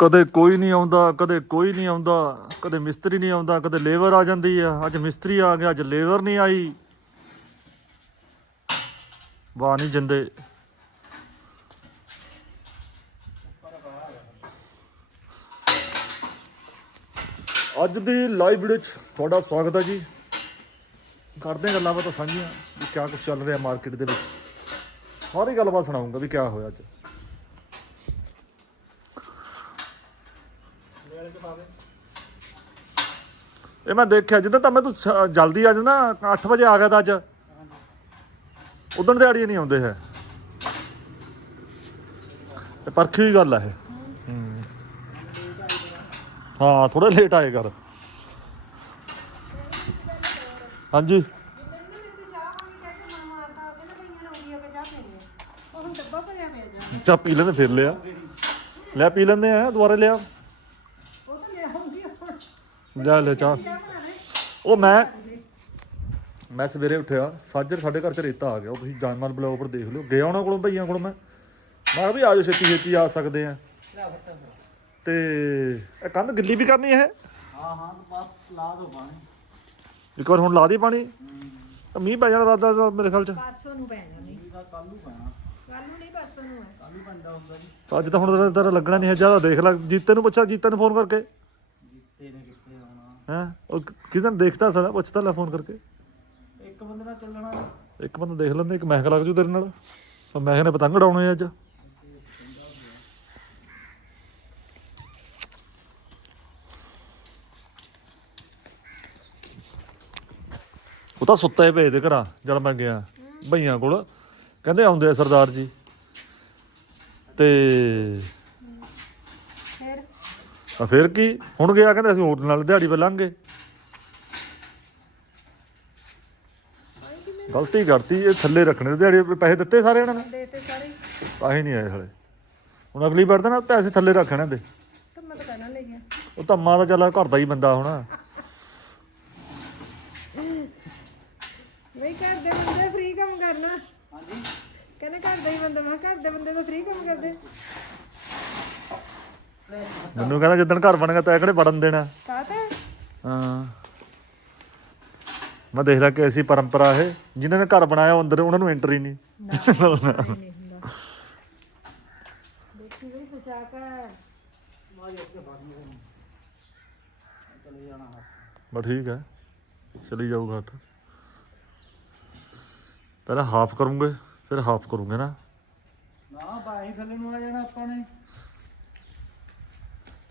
ਕਦੇ ਕੋਈ ਨਹੀਂ ਆਉਂਦਾ, ਕਦੇ ਕੋਈ ਨਹੀਂ ਆਉਂਦਾ, ਕਦੇ ਮਿਸਤਰੀ ਨਹੀਂ ਆਉਂਦਾ, ਕਦੇ ਲੇਬਰ ਆ ਜਾਂਦੀ ਆ। ਅੱਜ ਮਿਸਤਰੀ ਆ ਗਿਆ, ਅੱਜ ਲੇਬਰ ਨਹੀਂ ਆਈ। ਵਾਹ ਨਹੀਂ ਜਿੰਦੇ। ਅੱਜ ਦੀ ਲਾਈਵ ਵੀਡੀਓ 'ਚ ਤੁਹਾਡਾ ਸਵਾਗਤ ਹੈ ਜੀ। ਕਰਦੇ ਹਾਂ ਗੱਲਾਂ ਬਾਤਾਂ ਸਾਂਝੀਆਂ, ਵੀ ਕਿਆ ਕੁਝ ਚੱਲ ਰਿਹਾ ਮਾਰਕੀਟ ਦੇ ਵਿੱਚ। ਸਾਰੀ ਗੱਲਬਾਤ ਸੁਣਾਉਂਗਾ ਵੀ ਕਿਆ ਹੋਇਆ ਅੱਜ। ਇਹ ਮੈਂ ਦੇਖਿਆ ਜਿੱਦਾਂ ਤਾਂ ਮੈਂ ਤੂੰ ਸ- ਜਲਦੀ ਆ ਜਾਂਦਾ 8 ਵਜੇ ਆ ਗਿਆ ਤਾਂ ਅੱਜ। ਉਦੋਂ ਦਿਹਾੜੀ ਨਹੀਂ ਆਉਂਦੇ ਹੈ। ਇਹ ਪਰਖੀ ਹੋਈ ਗੱਲ ਹੈ ਇਹ। ਹੂੰ। ਹਾਂ ਥੋੜਾ ਲੇਟ ਆਏ ਕਰ। ਹਾਂਜੀ। ਚਾ ਪੀ ਲੈਂਦੇ ਫਿਰ ਲਿਆ। ਲੈ ਪੀ ਲੈਂਦੇ ਆ ਦੁਬਾਰਾ ਲਿਆ। ਲੈ ਲੈ ਚਾਹ। ਉਹ ਮੈਂ ਮੈਂ ਸਵੇਰੇ ਉੱਠਿਆ ਸਾਜਰ ਸਾਡੇ ਘਰ ਚ ਰੇਤਾ ਆ ਗਿਆ ਉਹ ਤੁਸੀਂ ਜਾਨਮਾਲ ਬਲੌਗ ਪਰ ਦੇਖ ਲਿਓ। ਗਿਆ ਉਹਨਾਂ ਕੋਲੋਂ ਭਈਆਂ ਕੋਲੋਂ ਮੈਂ। ਮੈਂ ਕਿਹਾ ਵੀ ਆਜੋ ਛੇਤੀ ਛੇਤੀ ਆ ਸਕਦੇ ਆ। ਤੇ ਇਹ ਕੰਧ ਗਿੱਲੀ ਵੀ ਕਰਨੀ ਹੈ ਹਾਂ ਹਾਂ ਬਸ ਲਾ ਦੋ ਪਾਣੀ। ਇੱਕ ਵਾਰ ਹੁਣ ਲਾ ਦੀ ਪਾਣੀ। ਤਾਂ ਮੀਂਹ ਪੈ ਜਾਣਾ ਰਾਦਾ ਦਾ ਮੇਰੇ ਖਿਆਲ ਚ। ਪਰਸੋਂ ਨੂੰ ਪੈਣਾ ਨਹੀਂ ਇਹਦਾ ਕੱਲ ਨੂੰ ਪੈਣਾ। ਕੱਲ ਨੂੰ ਨਹੀਂ ਪਰਸੋਂ ਨੂੰ ਹੈ ਕੱਲ ਨੂੰ ਪੈਂਦਾ ਹੁੰਦਾ ਜੀ। ਅੱਜ ਤਾਂ ਹੁਣ ਤੇਰਾ- ਲੱਗਣਾ ਨਹੀਂ ਹੈ ਜ਼ਿਆਦਾ ਦੇਖ ਲੈ। ਜੀਤੇ ਨੂੰ ਪੁੱਛਿਆ ਜੀਤੇ ਨੂੰ ਫੋਨ ਕਰਕੇ। ਹੈ? ਉਹ ਕਿਦਾਂ ਦੇਖਦਾ ਸਾਰਾ ਪੁੱਛਦਾ ਲੈ ਫੋਨ ਕਰਕੇ। ਇੱਕ ਬੰਦੇ ਨਾਲ ਚੱਲਣਾ। ਇੱਕ ਬੰਦਾ ਦੇਖ ਲੈਂਦੇ ਇੱਕ ਮਹਿਕ ਲੱਗ ਜੂ ਤੇਰੇ ਨਾਲ। ਪਰ ਮਹਿਕ ਨੇ ਪਤੰਗ ਉਡਾਉਣੇ ਆ ਅੱਜ। ਉਹ ਤਾਂ ਸੁੱਤੇ ਪਏ ਦੇ ਘਰਾਂ। ਜਦ ਮੈਂ ਗਿਆ ਭਈਆਂ ਕੋਲ। ਕਹਿੰਦੇ ਆਉਂਦੇ ਆ ਸਰਦਾਰ ਜੀ। ਤੇ ਆ ਫਿਰ ਕੀ? ਹੁਣ ਗਿਆ ਕਹਿੰਦੇ ਅਸੀਂ ਹੋਟਲ ਨਾਲ ਦਿਹਾੜੀ 'ਤੇ ਲੰਘੇ ਗਲਤੀ ਕਰਤੀ ਇਹ ਥੱਲੇ ਰੱਖਣੇ ਦਿਹਾੜੀ ਤੇ ਪੈਸੇ ਦਿੱਤੇ ਸਾਰੇ ਇਹਨਾਂ ਨੇ? ਦੇ ਤੇ ਸਾਰੇ ਆਹੀ ਨਹੀਂ ਆਏ ਹਲੇ। ਹੁਣ ਅਗਲੀ ਵਾਰ ਤਾਂ ਨਾ ਪੈਸੇ ਥੱਲੇ ਰੱਖਣੇ ਦੇ। ਤਾਂ ਮੈਂ ਤਾਂ ਕਹਿਣਾ ਲੈ ਗਿਆ। ਉਹ ਤਾਂ ਮਾਂ ਦਾ ਚੱਲ ਘਰ ਦਾ ਹੀ ਬੰਦਾ ਹੁਣ। ਨਹੀਂ ਘਰ ਦੇ ਬੰਦੇ ਫ੍ਰੀ ਕੰਮ ਕਰਨਾ। ਹਾਂਜੀ। ਕਹਿੰਦੇ ਘਰ ਦਾ ਹੀ ਬੰਦਾ ਮੈਂ ਕਿਹਾ ਘਰ ਦੇ ਬੰਦੇ ਤਾਂ ਫ੍ਰੀ ਕੰਮ ਕਰਦੇ। ਮੈਨੂੰ ਕਹਿੰਦਾ ਜਿੱਦਣ ਘਰ ਬਣੇਗਾ ਤਾਂ ਕਿਹੜੇ ਵੜਨ ਦੇਣਾ। ਕਾਹਤੇ? ਹਾਂ। ਮੈਂ ਦੇਖ ਲਿਆ ਕਿ ਐਸੀ ਪਰੰਪਰਾ ਹੈ ਜਿਨ੍ਹਾਂ ਨੇ ਘਰ ਬਣਾਇਆ ਉਹ ਅੰਦਰ ਉਹਨਾਂ ਨੂੰ ਐਂਟਰੀ ਨਹੀਂ। ਹੁੰਦਾ ਦੇਖੀ ਵੀ ਪੁੱਛਾ ਕਰ ਬਸ ਠੀਕ ਹੈ। ਚਲੀ ਜਾਊਗਾ ਹੱਥ। ਪਹਿਲਾਂ ਹਾਫ ਕਰੂੰਗੇ ਫਿਰ ਹਾਫ ਕਰੂੰਗੇ ਨਾ। ਨਾ ਬਾਈ ਥੱਲੇ ਨੂੰ ਆ ਜਾਣਾ ਆਪਾਂ ਨੇ।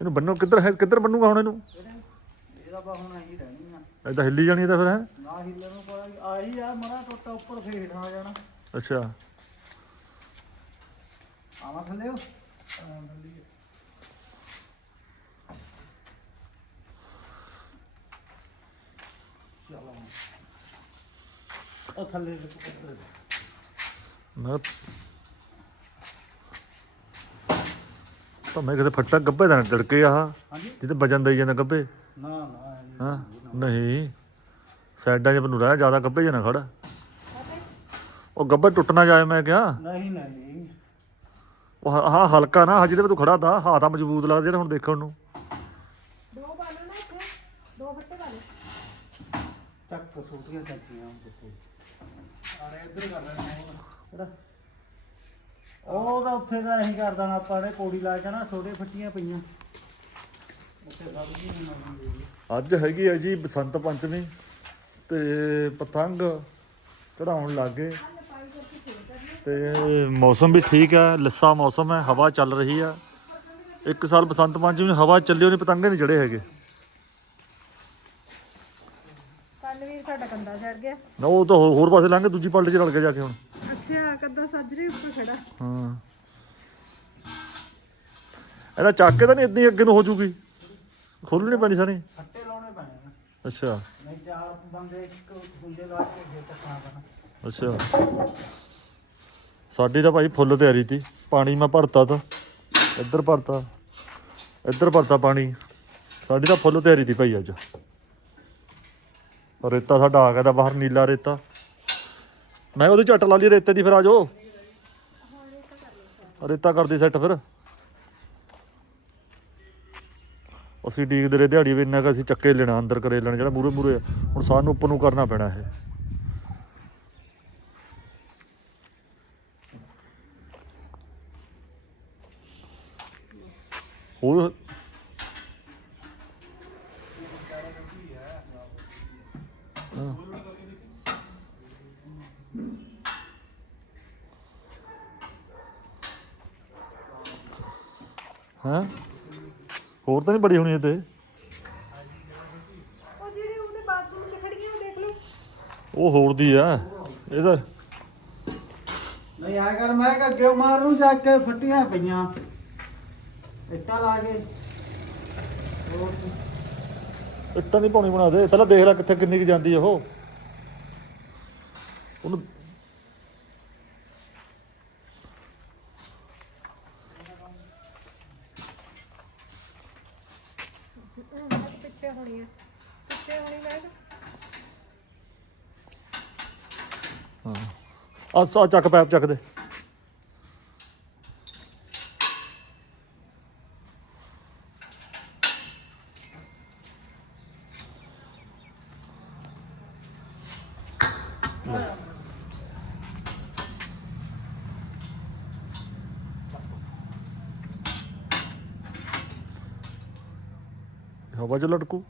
ਇਹਨੂੰ ਬੰਨੋ ਕਿੱਧਰ ਹੈ ਕਿੱਧਰ ਬੰਨੂਗਾ ਹੁਣ ਇਹਨੂੰ? ਇਹਦੇ ਬਾ ਹੁਣ ਆਹੀ ਰਹਿਣੀ ਆ। ਐਦਾਂ ਹਿੱਲੀ ਜਾਣੀ ਇਹ ਤਾਂ ਫਿਰ ਹੈ? ਨਾ ਹਿੱਲੇ ਨੂੰ ਕੋਈ ਆਹੀ ਆ ਮਰਾ ਟੋਟਾ ਉੱਪਰ ਫੇੜ ਆ ਜਾਣਾ। ਅੱਛਾ। ਆਵਾ ਥੱਲੇ ਉਹ। ਚਲੋ ਉਹ ਥੱਲੇ ਦੇ ਉੱਪਰ ਮੈਂ ਤਾਂ ਮੈਂ ਕਿਤੇ ਫੱਟਾ ਗੱਬੇ ਦਾ ਡੜਕੇ ਆ ਹਾਂਜੀ। ਜਿੱਤੇ ਵਜਨ ਦੇਈ ਜਾਂਦਾ ਗੱਬੇ ਨਾ ਨਾ ਹਾਂ ਨਹੀਂ। ਸਾਈਡਾਂ 'ਚ ਮੈਨੂੰ ਰਹਿ ਜ਼ਿਆਦਾ ਗੱਬੇ ਜਨਾ ਖੜ। ਉਹ ਗੱਬੇ ਟੁੱਟ ਨਾ ਜਾਏ ਮੈਂ ਕਿਹਾ। ਨਹੀਂ ਨਹੀਂ ਉਹ ਹ- ਹਾਂ ਹਲਕਾ ਨਾ ਜਿਹਦੇ 'ਤੇ ਤੂੰ ਖੜਾ ਤਾ ਹੱਥ ਤਾਂ ਮਜ਼ਬੂਤ ਲੱਗਦੇ ਜਿਹੜੇ ਹੁਣ ਦੇਖਣ ਨੂੰ। ਦੋ ਬਾਲੋ ਨਾ ਇੱਥੇ ਦੋ ਫੱਟੇ ਬਾਲੋ ਚੱਕ ਛੋਟੀਆਂ ਚੱਕੀਆਂ ਉੱਤੇ ਆਰੇ ਇੱਧਰ ਕਰ ਲੈਣਾ ਕਿਹੜਾ ਉਹ ਤਾਂ ਉੱਥੇ ਦਾ ਇਹੀ ਕਰ ਦੇਣਾ ਆਪਾਂ ਨੇ ਕੋੜੀ ਲਾ ਕੇ ਨਾ ਛੋਟੇ ਫੱਟੀਆਂ ਪਈਆਂ। ਉੱਥੇ ਸਬਜ਼ੀ ਨਹੀਂ ਮਿਲਦੀ ਅੱਜ ਹੈਗੀ ਹੈ ਜੀ ਬਸੰਤ ਪੰਚਮੀ ਤੇ ਪਤੰਗ ਚੜਾਉਣ ਲੱਗੇ। ਤੇ ਮੌਸਮ ਵੀ ਠੀਕ ਹੈ ਲੱਸਾ ਮੌਸਮ ਹੈ ਹਵਾ ਚੱਲ ਰਹੀ ਹੈ ਇੱਕ ਸਾਲ ਬਸੰਤ ਪੰਚਮੀ, ਹਵਾ ਚੱਲਿਓ ਨਹੀਂ ਪਤੰਗੇ ਨਹੀਂ ਚੜੇ ਹੈਗੇ ਕੰਨ ਵੀਰ ਸਾਡਾ ਗਿਆ। ਨਾ ਉਹ ਤਾਂ ਹੋਰ ਹੋਰ ਪਾਸੇ ਲੰਘ ਕੇ ਦੂਜੀ ਪਲਟ 'ਚ ਰਲ ਕੇ ਜਾ ਕੇ ਹੁਣ। ਅੱਛਾ ਕੱਦਾ ਸੱਜਰੇ ਉੱਪਰ ਖੜਾ। ਹਾਂ। ਇਹਦਾ ਚੱਕ ਕੇ ਤਾਂ ਨਹੀਂ ਇਦਾਂ ਹੀ ਅੱਗੇ ਨੂੰ ਹੋ ਜੂਗੀ। ਖੋਲਣੀ ਪੈਣੀ ਸਾਰੀ। ਫੱਟੇ ਲਾਉਣੇ ਪੈਣੇ ਨੇ ਅੱਛਾ। ਨਹੀਂ ਚਾਰ ਬੰਦੇ ਇੱਕ ਹੁੰਦੇ ਲਾ ਕੇ ਫੇਰ ਚੱਕਣਾ ਪੈਣਾ। ਅੱਛਾ। ਸਾਡੀ ਤਾਂ ਭਾਈ ਫੁੱਲ ਤਿਆਰੀ ਤੀ। ਪਾਣੀ ਮੈਂ ਭਰਤਾ ਤਾ। ਇੱਧਰ ਭਰਤਾ। ਇੱਧਰ ਭਰਤਾ ਪਾਣੀ। ਸਾਡੀ ਤਾਂ ਫੁੱਲ ਤਿਆਰੀ ਤੀ ਭਾਈ ਅੱਜ। ਰੇਤਾ ਸਾਡਾ ਆ ਗਿਆ ਦਾ ਬਾਹਰ ਨੀਲਾ ਰੇਤਾ। ਮੈਂ ਉਹਦੀ ਝੱਟ ਲਾ ਲਈ ਰੇਤੇ ਦੀ ਫਿਰ ਆ ਜਾਓ। ਰੇਤਾ ਕਰਦੀ ਸੈੱਟ ਫਿਰ। ਅਸੀਂ ਡੀਕਦੇ ਰਹੇ, ਦਿਹਾੜੀ ਵੀ ਇੰਨਾ ਕੁ ਅਸੀਂ ਚੱਕੇ ਲੈਣਾ, ਅੰਦਰ ਕਰੇ ਲੈਣਾ, ਜਿਹੜਾ ਮੂਰੇ ਮੂਰੇ ਹੁਣ ਸਾਨੂੰ ਉੱਪਰ ਨੂੰ ਕਰਨਾ ਪੈਣਾ ਇਹ। ਉਹ ਹੈਂ? ਹੋਰ ਤਾਂ ਨਹੀਂ ਬੜੀ ਹੋਣੀ ਤੇ ਉਹ ਜਿਹੜੇ ਉਹਨੇ ਬਾਥਰੂਮ ਚ ਖੜੀਆਂ ਉਹ ਦੇਖ ਲਓ। ਉਹ ਹੋਰ ਦੀ ਆ। ਇਹਦਾ ਨਹੀਂ ਆ ਕਰ ਮੈਂ ਕਿ ਅੱਗੇ ਮਾਰ ਨੂੰ ਜਾ ਕੇ ਫੱਟੀਆਂ ਪਈਆਂ। ਇੱਟਾਂ ਲਾ ਕੇ। ਹੋਰ ਕੀ। ਇੱਟਾਂ ਦੀ ਪੌਣੀ ਬਣਾ ਦੇ। ਪਹਿਲਾਂ ਦੇਖ ਲੈ ਕਿੱਥੇ ਕਿੰਨੀ ਕੁ ਜਾਂਦੀ ਆ ਉਹ। ਉਹਨੂੰ ਹਮ, ਉਹ ਪਿੱਛੇ ਹੋਣੀ ਹੈ ਪਿੱਛੇ ਹੋਣੀ ਮੈਂ ਹਾਂ ਆ ਆ ਚੱਕ ਪੈਪ ਚੱਕ ਦੇ। ਹਵਾ ਚ ਲਟਕੂ।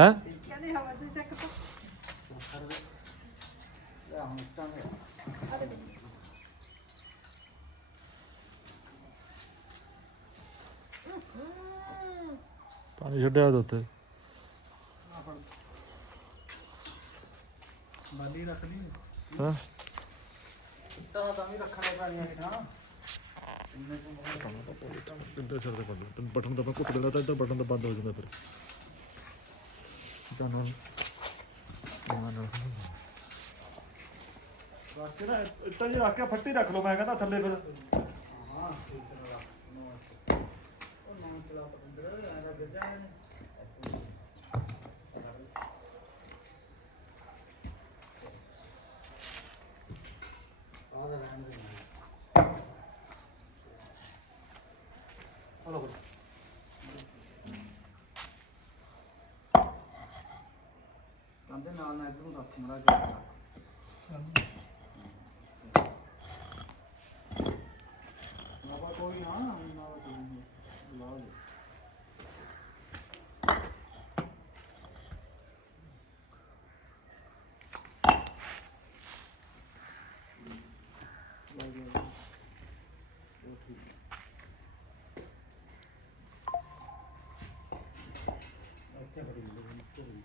ਹੈ ਕਹਿੰਦੇ ਹਵਾ ਚ ਚੱਕ ਤਾ ਪਾਣੀ ਛੱਡਿਆ ਉਹਦੇ ਉੱਤੇ ਬਾਲੀ ਰੱਖ ਲਈ ਹਾਂ ਇੱਟਾਂ ਤਾਂ ਵੀ ਰੱਖਣੇ ਪੈਣੀਆਂ ਹੇਠਾਂ ਕਿੰਦੇ ਸਿਰ ਤੇ ਬੰਦ ਤੈਨੂੰ ਬਟਨ ਦਬਾ ਘੁੱਟ ਦੇਣਾ ਤਾਂ ਇੱਧਰ ਬਟਨ ਦਾ ਬੰਦ ਹੋ ਜਾਂਦਾ ਫਿਰ ਜਾਨਵਰ ਜਾਨਵਰ ਰੱਖ ਨਾ ਇੱਟਾਂ ਜੀ ਰੱਖ ਲਓ ਮੈਂ ਕਹਿੰਦਾ ਥੱਲੇ ਫਿਰ। ਹਾਂ ਠੀਕ ਹੈ ਉਹ ਨੌਂ ਚਲਾ ਪਤੰਦਰ ਐਂ ਗਿਰ ਜਾਣੇ ਨੇ ਆਹ ਦਾ ਰਹਿਣ ਦੇ ਹਲੋ ਕੰਦੇ ਨਾਲ ਨਾਲ ਇਧਰੋਂ ਰੱਖ ਮੜਾ ਜਾ ਕੋਈ ਨਾ ਨਾ ਕੋਈ ਨਹੀਂ ਲਾ ਦੇ ਇੱਥੇ ਫੜੀ ਲਈ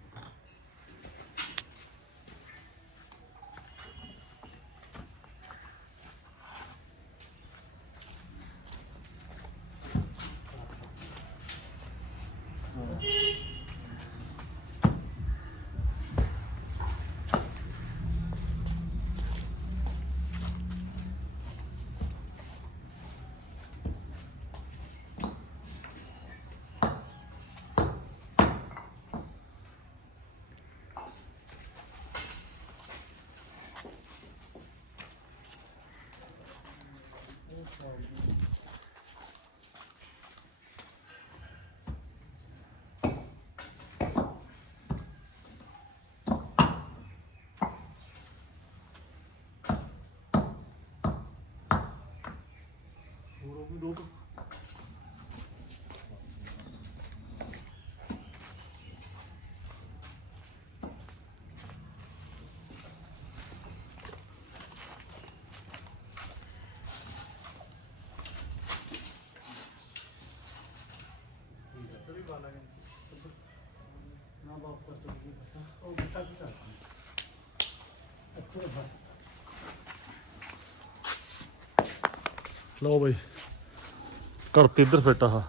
ਹੋਰ ਉਹ ਵੀ ਦੋ ਕੁ- ਨਾ ਵਾਪਸ ਤੋਂ ਕੀ ਪਤਾ ਉਹ ਬਟਾ ਕੀ ਕਰਦਾ ਇੱਥੇ ਫੜ ਲਓ ਬਈ ਕਰਤੀ ਇੱਧਰ ਫਿੱਟ ਆਹ।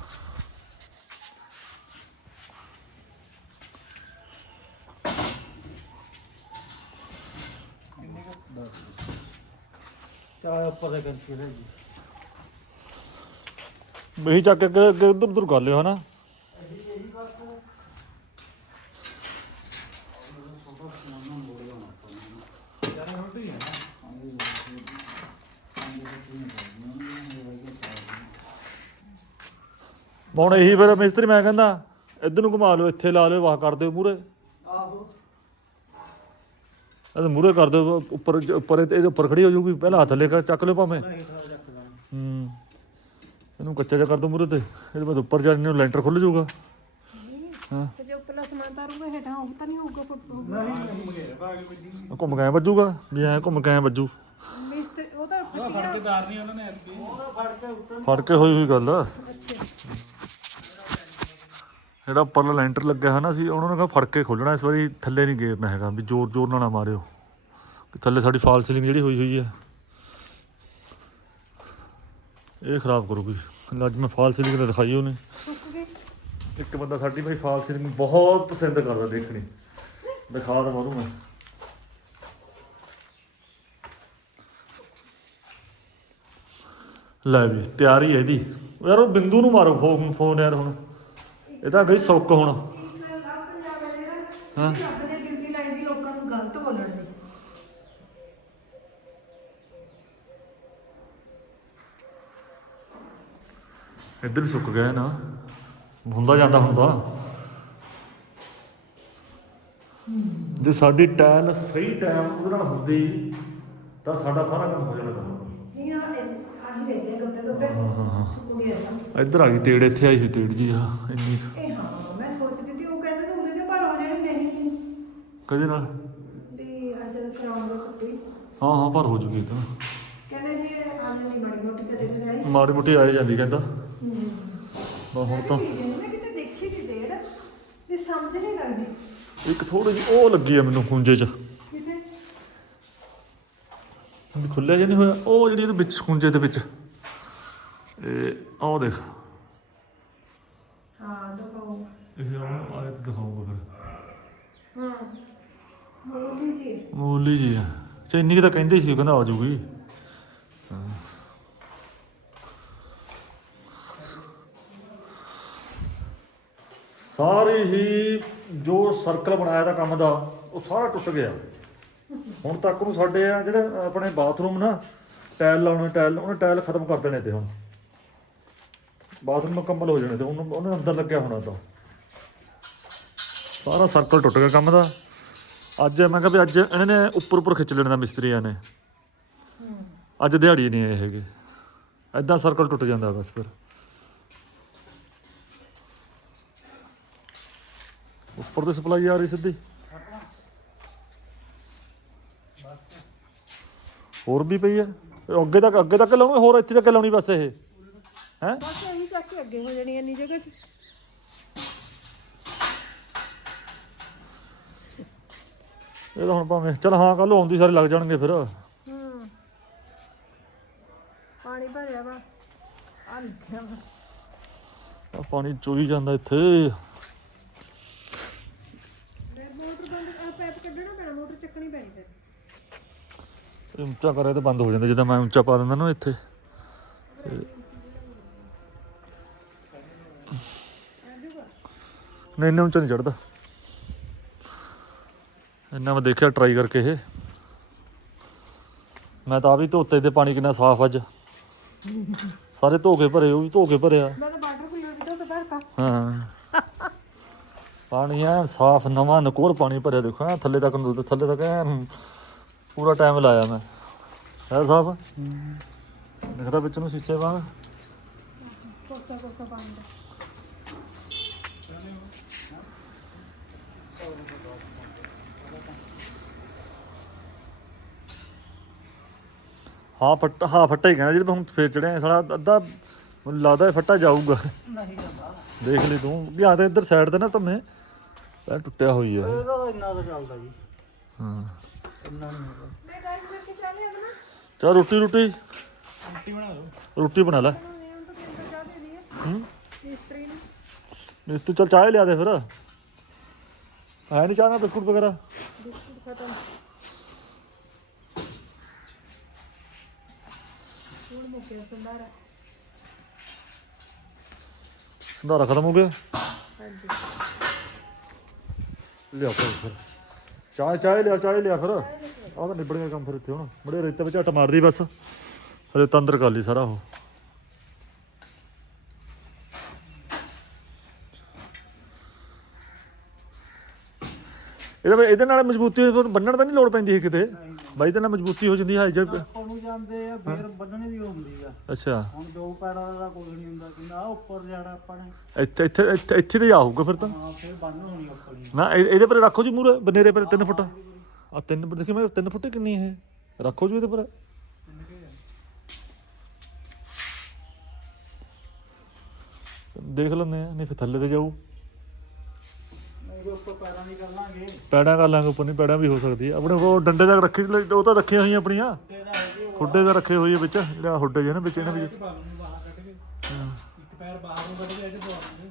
ਕਿੰਨੇ ਕੁ 10 ਚਾਹ ਉੱਪਰ ਦੇ ਕਰਕੇ ਲੈ ਜੀ। ਮਹੀਂ ਚੱਕ ਕੇ ਅੱਗੇ ਅੱਗੇ ਉੱਧਰ ਉੱਧਰ ਕਰ ਲਿਓ ਹਨਾ ਇਹੀ ਇਹੀ ਬਸ ਛੋਟਾ ਸਮਾਨ ਨਾ ਮੋੜ ਲੈਣਾ ਆਪਾਂ ਨੂੰ ਹੁਣ ਇਹੀ ਫਿਰ ਮਿਸਤਰੀ ਮੈਂ ਕਹਿੰਦਾ ਇੱਧਰ ਨੂੰ ਘੁਮਾ ਲਓ ਇੱਥੇ ਲਾ ਲਿਓ ਵਾਹ ਕਰ ਦਿਓ ਮੂਰੇ ਆਹੋ। ਇਹ ਮੂਰੇ ਕਰ ਦਿਓ ਉੱਪਰ ਉੱਪਰ ਇਹਦੇ ਉੱਪਰ ਖੜੀ ਹੋ ਜਾਊਗੀ ਪਹਿਲਾਂ ਹੱਥ ਲੈ ਕੇ ਚੱਕ ਲਿਓ ਭਾਵੇਂ। ਹੂੰ। ਇਹਨੂੰ ਕੱਚਾ ਜਿਹਾ ਕਰ ਦੋ ਮੂਰੇ ਤੇ ਇਹਦੇ ਬਾਅਦ ਉੱਪਰ ਜਾ ਨੂੰ ਲੈਂਟਰ ਖੁੱਲ ਜਾਊਗਾ। ਹਾਂ। ਤੇ ਜੇ ਉੱਪਰਲਾ ਸਮਾਨ ਤਾਰੂਗਾ ਹੇਠਾਂ ਉਹ ਤਾਂ ਨਹੀਂ ਹੋਊਗਾ ਫੁੱਟ ਉਹ ਘੁੰਮ ਕੇ ਐਂ ਵੱਜੂਗਾ ਵੀ ਐਂ ਘੁੰਮ ਕੇ ਐਂ ਵੱਜੂ। ਮਿਸਤਰੀ ਉਹ ਤਾਂ ਫੜ ਕੇ ਉੱਤੇ ਫੜ ਕੇ ਹੋਈ ਹੋਈ ਗੱਲ। ਆ। ਅੱਛਾ। ਜਿਹੜਾ ਉੱਪਰਲਾ ਲੈਂਟਰ ਲੱਗਿਆ ਹੈ ਨਾ ਸੀ, ਉਹਨਾਂ ਨੇ ਕਿਹਾ ਫੜ ਕੇ ਖੋਲਣਾ ਇਸ ਵਾਰੀ ਥੱਲੇ ਨਹੀਂ ਗੇਰਨਾ ਹੈਗਾ, ਵੀ ਜ਼ੋਰ ਜ਼ੋਰ ਨਾਲ ਨਾ ਮਾਰਿਓ। ਕਿ ਥੱਲੇ ਸਾਡੀ ਫਾਲ ਸੀਲਿੰਗ ਜਿਹੜੀ ਹੋਈ ਹੋਈ ਹੈ। ਇਹ ਖਰਾਬ ਕਰੂਗੀ ਅੱਜ ਮੈਂ ਫਾਲ ਸੀਲਿੰਗ ਦਿਖਾਈ ਉਹਨੇ। ਇੱਕ ਬੰਦਾ ਸਾਡੀ ਭਾਈ ਫਾਲ ਸੀਲਿੰਗ ਬਹੁਤ ਪਸੰਦ ਕਰਦਾ ਦੇਖਣੀ। ਦਿਖਾ ਦਵਾਂ ਉਹਨੂੰ ਮੈਂ। ਲੈ ਵੀ, ਤਿਆਰੀ ਹੈ ਇਹਦੀ। ਯਾਰ ਉਹ ਬਿੰਦੂ ਨੂੰ ਮਾਰੋ ਫੋਨ ਫੋਨ ਯਾਰ ਹੁਣ। ਇਹ ਤਾਂ ਗਈ ਸੁੱਕ ਹੁਣ। ਹਾਂ। ਰੱਬ ਨੇ ਡਿਊਟੀ ਲਾਈ ਦੀ ਲੋਕਾਂ ਨੂੰ ਗਲਤ ਬੋਲਣ ਦੀ ਇੱਧਰ ਵੀ ਸੁੱਕ ਗਿਆ ਨਾ। ਹੁੰਦਾ ਜਾਂਦਾ ਹੁੰਦਾ। ਜੇ ਸਾਡੀ ਟਾਇਲ ਸਹੀ ਟਾਈਮ ਉਹਦੇ ਨਾਲ ਹੁੰਦੀ ਤਾਂ ਸਾਡਾ ਸਾਰਾ ਕੰਮ ਹੋ ਜਾਣਾ ਕੰਮ। ਨਹੀਂ ਆ ਆਹੀ ਰਹਿ ਗਿਆ ਗੱਪੇ ਗੱਪੇ ਸੁੱਕ ਗਿਆ। ਇੱਧਰ ਆ ਗਈ ਤੇੜ ਇੱਥੇ ਆਈ ਹੋਈ ਤੇੜ ਜੀ ਆ ਇੰਨੀ। ਇਹ ਹਾਂ ਮੈਂ ਸੋਚਦੀ ਸੀ ਉਹ ਕਹਿੰਦੇ ਤਾਂ ਉਹਦੇ ਕੇ ਪਰ ਹੋ ਜਾਣੀ ਨਹੀਂ ਕਦੇ ਨਾਲ? ਵੀ ਅੱਜ ਕਰਾਉਂਗਾ ਕੁੱਟੀ ਹਾਂ ਹਾਂ ਪਰ ਹੋ ਜੂਗੀ ਇਹ ਤਾਂ। ਕਹਿੰਦੇ ਜੀ ਅੱਜ ਨਹੀਂ ਬੜੀ ਮੋਟੀ ਕਦੇ ਕਦੇ ਆਈ। ਮਾੜੀ ਮੋਟੀ ਆਏ ਜਾਂਦੀ ਕਹਿੰਦਾ। ਬਸ ਹੁਣ ਤਾਂ ਮੈਂ ਕਿਤੇ ਦੇਖੀ ਸੀ ਡੇਢ ਵੀ ਸਮਝ ਨਹੀਂ ਲੱਗਦੀ। ਇੱਕ ਥੋੜੀ ਜਿਹੀ ਉਹ ਲੱਗੀ ਆ ਮੈਨੂੰ ਖੁੰਝੇ 'ਚ। ਕਿਤੇ? ਵੀ ਖੁੱਲਿਆ ਜਿਹਾ ਨਹੀਂ ਹੋਇਆ ਉਹ ਜਿਹੜੀ ਇਹਦੇ ਵਿੱਚ ਖੁੰਝੇ ਦੇ ਵਿੱਚ। ਇਹ ਆਹ ਦੇਖ ਹਾਂ ਦਿਖਾਓ ਇਹ ਆਹ ਆਏ ਦਿਖਾਊਗਾ ਫਿਰ ਹਾਂ ਬੋਲੀ ਜੀ ਮੂਲੀ ਜੀ ਆ ਚਾ ਇੰਨੀ ਕੁ ਤਾਂ ਕਹਿੰਦੇ ਸੀ ਉਹ ਕਹਿੰਦਾ ਆ ਜੂਗੀ ਹਾਂ। ਸਾਰੀ ਹੀ ਜੋ ਸਰਕਲ ਬਣਾਇਆ ਦਾ ਕੰਮ ਦਾ ਉਹ ਸਾਰਾ ਟੁੱਟ ਗਿਆ। ਹੁਣ ਤੱਕ ਨੂੰ ਸਾਡੇ ਆ ਜਿਹੜੇ ਆਪਣੇ ਬਾਥਰੂਮ ਨਾ ਟਾਇਲ ਲਾਉਣੇ ਟਾਇਲ ਉਹਨੇ ਟਾਇਲ ਖਤਮ ਕਰ ਦੇਣੇ ਤੇ ਹੁਣ। ਬਾਥਰੂਮ ਮੁਕੰਮਲ ਹੋ ਜਾਣੇ ਤੇ ਉਹਨੂੰ ਉਹਨੇ ਅੰਦਰ ਲੱਗਿਆ ਹੋਣਾ ਤਾਂ। ਸਾਰਾ ਸਰਕਲ ਟੁੱਟ ਗਿਆ ਕੰਮ ਦਾ। ਅੱਜ ਮੈਂ ਕਿਹਾ ਵੀ ਅੱਜ ਇਹਨਾਂ ਨੇ ਉੱਪਰ ਉੱਪਰ ਖਿੱਚ ਲੈਣਾ ਮਿਸਤਰੀਆਂ ਨੇ ਅੱਜ ਦਿਹਾੜੀ ਨਹੀਂ ਆਏ ਹੈਗੇ। ਐਦਾਂ ਸਰਕਲ ਟੁੱਟ ਜਾਂਦਾ ਬਸ ਫਿਰ। ਉੱਪਰ ਤੋਂ ਸਪਲਾਈ ਆ ਰਹੀ ਸਿੱਧੀ। ਹੋਰ ਵੀ ਪਈ ਹੈ। ਅੱਗੇ ਤੱਕ ਅੱਗੇ ਤੱਕ ਲਾਉਣੀ ਹੋਰ ਇੱਥੇ ਤੱਕ ਲਾਉਣੀ ਬਸ ਇਹ। ਹੈ? ਕੇ ਅੱਗੇ ਹੋ ਜਾਣੀ ਇੰਨੀ ਜਗ੍ਹਾ 'ਚ। ਇਹ ਤਾਂ ਹੁਣ ਭਾਵੇਂ ਚਲ ਹਾਂ ਕੱਲ ਆਉਂਦੀ ਸਾਰੇ ਲੱਗ ਜਾਣਗੇ ਫਿਰ। ਹੂੰ। ਪਾਣੀ ਭਰਿਆ ਵਾ। ਆ ਲਿਖਿਆ ਵਾ। ਆਹ ਪਾਣੀ ਚੋਈ ਜਾਂਦਾ ਇੱਥੇ। ਮੈਂ ਮੋਟਰ ਬੰਦ ਆ ਪੈਪ ਕੱਢਣਾ ਪੈਣਾ ਮੋਟਰ ਚੱਕਣੀ ਪੈਣੀ ਫਿਰ। ਇਹ ਉੱਚਾ ਕਰੇ ਤਾਂ ਬੰਦ ਹੋ ਜਾਂਦਾ ਜਿੱਦਾਂ ਮੈਂ ਉੱਚਾ ਪਾ ਦਿੰਦਾ ਨਾ ਇੱਥੇ। ਨਹੀਂ ਇੰਨਾ ਉੱਚਾ ਨਹੀਂ ਚੜਦਾ ਇੰਨਾ ਮੈਂ ਦੇਖਿਆ ਟਰਾਈ ਕਰਕੇ ਇਹ। ਮੈਂ ਤਾਂ ਆ ਵੀ ਧੋਤੇ ਤੇ ਪਾਣੀ ਕਿੰਨਾ ਸਾਫ਼ ਅੱਜ। ਸਾਰੇ ਧੋ ਕੇ ਭਰੇ ਉਹ ਵੀ ਧੋ ਕੇ ਭਰਿਆ ਮੈਂ ਤਾਂ ਵਾਟਰ ਕੂਲਰ ਜਿੱਦਾਂ ਤਾਂ। ਭਰਤਾ ਹਾਂ। ਪਾਣੀ ਐ ਸਾਫ਼ ਨਵਾਂ ਨਕੋਰ ਪਾਣੀ ਭਰਿਆ ਦੇਖੋ ਐ ਥੱਲੇ ਤੱਕ ਨੂੰ ਥੱਲੇ ਤੱਕ ਐਨ ਪੂਰਾ ਟਾਈਮ ਲਾਇਆ ਮੈਂ। ਹੈ ਸਾਫ਼? ਦਿਖਦਾ ਵਿੱਚ ਨੂੰ ਸੀਸੇ ਵਾਂਗ। ਕੋਸਾ ਕੋਸਾ ਪਾਣੀ ਹਾਂ ਫੱਟਾ ਹਾਂ ਫੱਟਾ ਹੀ ਕਹਿੰਦਾ ਜਿਹੜਾ ਹੁਣ ਫੇਰ ਚੜਿਆ ਸਾਲਾ ਅੱਧਾ ਮੈਨੂੰ ਲੱਗਦਾ ਇਹ ਫੱਟਾ ਜਾਊਗਾ। ਨਹੀਂ ਜਾਂਦਾ ਦੇਖ ਲਈ ਤੂੰ। ਗਿਆ ਤੇ ਇੱਧਰ ਸਾਈਡ ਤੇ ਨਾ ਧੰਮੇ। ਪੈ ਟੁੱਟਿਆ ਹੋਈ ਆ। ਇਹ। ਇਹਦਾ ਤਾਂ ਇੰਨਾ ਤਾਂ ਚੱਲਦਾ ਜੀ। ਹਾਂ। ਇੰਨਾ ਨਹੀਂ ਹੈਗਾ। ਮੈਂ ਗਾਇਸ ਮੈਂ ਕਿ ਚਾਹ ਲਿਆ ਦੇਣਾ। ਚਾ ਰੋਟੀ ਰੋਟੀ। ਰੋਟੀ ਬਣਾ ਲਓ। ਰੋਟੀ ਬਣਾ ਲੈ। ਤਾਂ ਹੂੰ। ਨਹੀਂ, ਤੂੰ ਚੱਲ ਚਾਹ ਲਿਆ ਦੇ ਫਿਰ। ਹੈ ਨਹੀਂ ਚਾਹ ਨਾ ਬਿਸਕੁਟ ਵਗੈਰਾ? ਬਿਸਕੁਟ ਖਤਮ ਹੁਣ ਮੁੱਕਿਆ ਸੰਦਾਰਾ ਸੰਧਾਰਾ ਖਤਮ ਹੋ ਗਿਆ? ਹਾਂਜੀ ਲਿਆ ਫਿਰ ਫਿਰ। ਚਾਹ ਚਾਹ ਲਿਆ ਚਾਹ ਲਿਆ ਫਿਰ। ਆਹ ਤਾਂ ਨਿਬੜ ਗਿਆ ਕੰਮ ਫਿਰ ਇੱਥੇ ਹੁਣ। ਬੜੇ ਰੇਤੇ ਵਿੱਚ ਝੱਟ ਮਾਰਦੀ ਬਸ। ਹਲੇ ਤੰਦਰ ਕਰ ਲਈ ਸਾਰਾ ਉਹ। ਇਹਦੇ ਇਹਦੇ ਨਾਲ ਮਜ਼ਬੂਤੀ ਬੰਨਣ ਤਾਂ ਨਹੀਂ ਲੋੜ ਪੈਂਦੀ ਹੈ ਕਿਤੇ। ਬਾਈ ਇਹਦੇ ਨਾਲ ਮਜ਼ਬੂਤੀ ਹੋ ਜਾਂਦੀ ਹੈ ਜੇ ਨੂੰ ਜਾਂਦੇ ਆ ਫੇਰ ਬੰਨਣੇ ਦੀ ਹੁੰਦੀ ਆ। ਅੱਛਾ। ਹੁਣ ਦੋ ਪੈਰਾਂ ਦਾ ਕੁਝ ਨਹੀਂ ਹੁੰਦਾ ਕਿੰਨਾ ਉੱਪਰ ਜਾਣਾ ਆਪਾਂ ਨੇ। ਇੱਥੇ ਇੱਥੇ ਇੱਥੇ ਇੱਥੇ ਤੇ ਜਾਊਗਾ ਫਿਰ ਤਾਂ। ਹਾਂ ਫੇਰ ਬੰਨ ਹੋਣੀ ਉੱਪਰ ਹੀ। ਨਾ ਇਹ- ਇਹਦੇ ਪਰ ਰੱਖੋ ਜੀ ਮੂਰੇ ਬਨੇਰੇ ਪਰ 3 ਫੁੱਟ। ਆ 3 ਦੇਖੀ ਮੈਂ 3 ਫੁੱਟ ਕਿੰਨੀ ਇਹ। ਰੱਖੋ ਜੀ ਇਹਦੇ ਪਰ। ਦੇਖ ਲੈਂਦੇ ਆ ਨਹੀਂ ਫਿਰ ਥੱਲੇ ਤੇ ਜਾਊ। ਉਹਦੇ ਉੱਪਰ ਪੈਰਾਂ ਦੀ ਕਰ ਲਾਂਗੇ। ਪੈੜਾਂ ਕਰ ਲਾਂਗੇ ਉੱਪਰ ਨਹੀਂ ਪੈੜਾਂ ਵੀ ਹੋ ਸਕਦੀ। ਆ ਆਪਣੇ ਕੋਲ ਡੰਡੇ ਤੱਕ ਰੱਖੀ ਉਹ ਤਾਂ ਰੱਖੀਆਂ ਹੋਈਆਂ ਆਪਣੀਆਂ। ਤੇ ਦਾ ਹੈਗੀ ਉਹ ਹੁੱਡੇ ਦਾ ਰੱਖੇ ਹੋਏ ਆ ਵਿੱਚ ਜਿਹੜਾ ਹੁੱਡੇ ਜਿਹੇ ਨਾ ਵਿੱਚ ਇਹਨਾਂ ਵਿੱਚ। ਬਾਹਰ ਨੂੰ ਬਾਹਰ ਕੱਢ ਕੇ। ਇੱਕ ਪੈਰ ਬਾਹਰ ਨੂੰ ਕੱਢ ਕੇ ਇਹਦੇ ਦਵਾ ਦਿੰਦੇ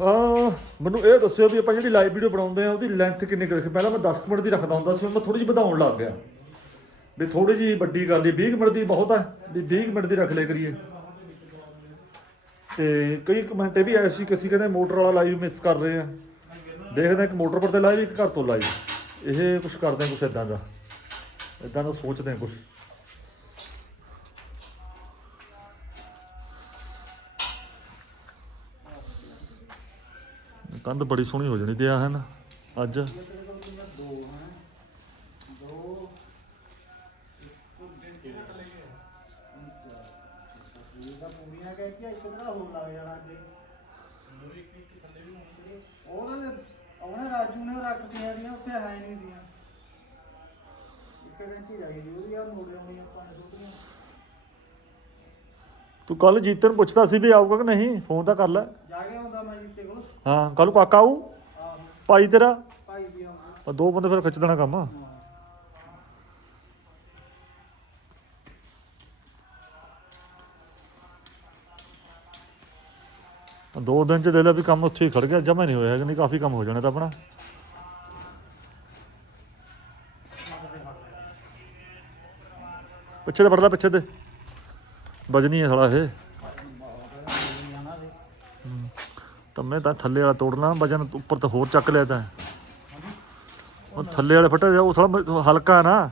ਹਾਂ, ਮੈਨੂੰ ਇਹ ਦੱਸਿਓ ਵੀ ਆਪਾਂ ਜਿਹੜੀ ਲਾਈਵ ਵੀਡੀਓ ਬਣਾਉਂਦੇ ਆ ਉਹਦੀ ਲੈਂਥ ਕਿੰਨੀ ਕੁ ਰੱਖੀ? ਪਹਿਲਾਂ ਮੈਂ 10 ਕੁ ਮਿੰਟ ਦੀ ਰੱਖਦਾ ਹੁੰਦਾ ਸੀ, ਹੁਣ ਮੈਂ ਥੋੜੀ ਜਿਹੀ ਵਧਾਉਣ ਲੱਗ ਗਿਆ। ਵੀ ਥੋੜੀ ਜਿਹੀ ਵੱਡੀ ਗੱਲ ਦੀ 20 ਕੁ ਮਿੰਟ ਦੀ ਬਹੁਤ ਹੈ ਵੀ 20 ਕੁ ਮਿੰਟ ਦੀ ਰੱਖ ਲਿਆ ਕਰੀਏ। ਤੇ ਕਈ ਕਮੈਂਟ ਇਹ ਵੀ ਆਏ ਸੀ ਕਿ ਅਸੀਂ ਕਹਿੰਦੇ ਮੋਟਰ ਵਾਲਾ ਲਾਈਵ ਮਿਸ ਕਰ ਰਹੇ ਆ। ਦੇਖਦੇ ਆ ਇੱਕ ਮੋਟਰ ਪਰ ਤੇ ਲਾਈਵ ਇੱਕ ਘਰ ਤੋਂ ਲਾਈਵ ਇਹ ਕੁਝ ਕਰਦੇ ਆ ਕੁਝ ਇਦਾਂ ਦਾ। ਇਦਾਂ ਦਾ ਸੋਚਦੇ ਆ ਕੁਝ ਕੰਧ ਬੜੀ ਸੋਹਣੀ ਹੋ ਜਾਣੀ ਤੇ ਆ ਹਨ ਅੱਜ ਉਹਨੇ ਉਹਨੇ ਰਾਜੂ ਨੇ ਰੱਖਤੀਆਂ ਦੀਆਂ ਉੱਥੇ ਹੈ ਨਹੀਂ ਦੀਆਂ ਇੱਕ ਘੰਟੀ ਰਹਿ ਗਈ ਉਹਦੀ ਆ ਮੋੜ ਆਉਣੀ ਆਪਾਂ ਨੇ ਛੋਟੀਆਂ ਤੂੰ ਕੱਲ ਜੀਤਨ ਪੁੱਛਦਾ ਸੀ ਵੀ ਆਊਗਾ ਕਿ ਨਹੀਂ, ਫੋਨ ਤਾਂ ਕਰ ਲੈ। ਜਾ ਕੇ ਆਉਂਦਾ ਮੈਂ ਜੀਤੇ ਹਾਂ ਕੱਲ ਕਾਕਾ ਆਊ? ਭਾਈ ਤੇਰਾ? ਭਾਈ ਦੀ ਆਉਂਦਾ ਆ ਦੋ ਬੰਦੇ ਫਿਰ ਖਿੱਚ ਦੇਣਾ ਕੰਮ। ਦੋ ਦਿਨ ਚ ਦੇ ਲੈ ਵੀ ਕੰਮ ਉੱਥੇ ਹੀ ਖੜ ਗਿਆ ਜਮਾ ਨਹੀਂ ਹੋਇਆ ਨਹੀਂ ਕਾਫੀ ਕੰਮ ਹੋ ਜਾਣਾ ਤਾਂ ਆਪਣਾ। ਪਿੱਛੇ ਤੇ ਲੈ ਪਿੱਛੇ ਤੇ। ਵਜਨੀ ਹੈ ਸਾਲਾ ਇਹ। ਤਾਂ ਮੈਂ ਤਾਂ ਥੱਲੇ ਵਾਲਾ ਤੋੜਨਾ ਵਜਨ ਉੱਪਰ ਤਾਂ ਹੋਰ ਚੱਕ ਲਿਆ ਤਾਂ। ਉਹ ਥੱਲੇ ਵਾਲੇ ਫਟੇ ਉਹ ਥੋੜਾ ਹਲਕਾ ਨਾ।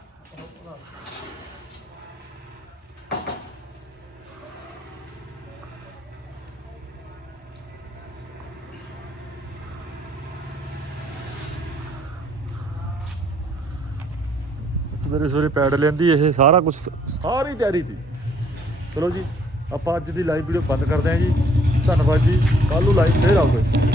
ਸਵੇਰੇ ਸਵੇਰੇ ਪੈਡ ਲੈਂਦੀ, ਇਹ ਸਾਰਾ ਕੁਝ ਸਾਰੀ ਤਿਆਰੀ ਦੀ। ਚਲੋ ਜੀ, ਆਪਾਂ ਅੱਜ ਦੀ ਲਾਈਵ ਵੀਡੀਓ ਬੰਦ ਕਰਦੇ ਹਾਂ ਜੀ। ਧੰਨਵਾਦ ਜੀ। ਕੱਲ ਨੂੰ ਲਾਈਵ ਫੇਰ ਆਊਗਾ